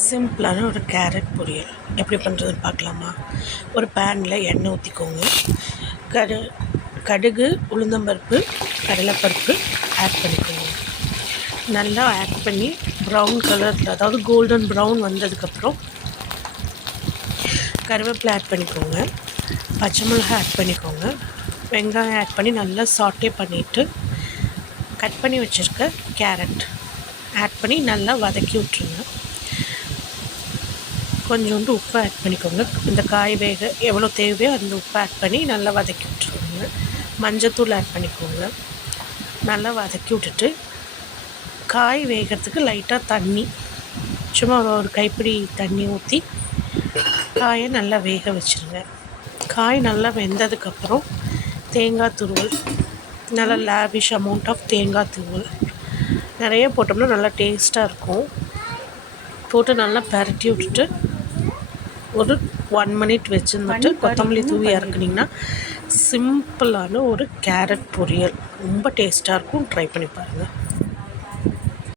சிம்பிளான ஒரு கேரட் பொரியல் எப்படி பண்ணுறதுன்னு பார்க்கலாமா? ஒரு பேனில் எண்ணெய் ஊற்றிக்கோங்க. கடுகு, உளுந்தம்பருப்பு, கடலைப்பருப்பு ஆட் பண்ணிக்கோங்க. நல்லா ஆட் பண்ணி ப்ரௌன் கலரில், அதாவது கோல்டன் ப்ரௌன் வந்ததுக்கப்புறம் கருவேப்பிலை ஆட் பண்ணிக்கோங்க. பச்சை மிளகாய் ஆட் பண்ணிக்கோங்க. வெங்காயம் ஆட் பண்ணி நல்லா சாட்டே பண்ணிவிட்டு கட் பண்ணி வச்சுருக்க கேரட் ஆட் பண்ணி நல்லா வதக்கி விட்ருங்க. கொஞ்சோண்டு உப்பு ஆட் பண்ணிக்கோங்க. இந்த காய் வேக எவ்வளோ தேவையோ அந்த உப்பு ஆட் பண்ணி நல்லா வதக்கி விட்ருங்க. மஞ்சத்தூள் ஆட் பண்ணிக்கோங்க. நல்லா வதக்கி விட்டுட்டு காய் வேகிறதுக்கு லைட்டாக தண்ணி, சும்மா ஒரு கைப்பிடி தண்ணி ஊற்றி காயை நல்லா வேக வச்சுருங்க. காய் நல்லா வெந்ததுக்கப்புறம் தேங்காய் துருவல், நல்லா லேவிஷ் அமௌண்ட் ஆஃப் தேங்காய் துருவல் நிறைய போட்டோம்னா நல்லா டேஸ்ட்டாக இருக்கும். போட்டு நல்லா பரட்டி விட்டுட்டு ஒரு 1 மினிட் வச்சுருந்துட்டு கொத்தமல்லி தூவி இறக்குனிங்கன்னா சிம்பிளான ஒரு கேரட் பொரியல் ரொம்ப டேஸ்ட்டாக இருக்கும். ட்ரை பண்ணி பாருங்கள்.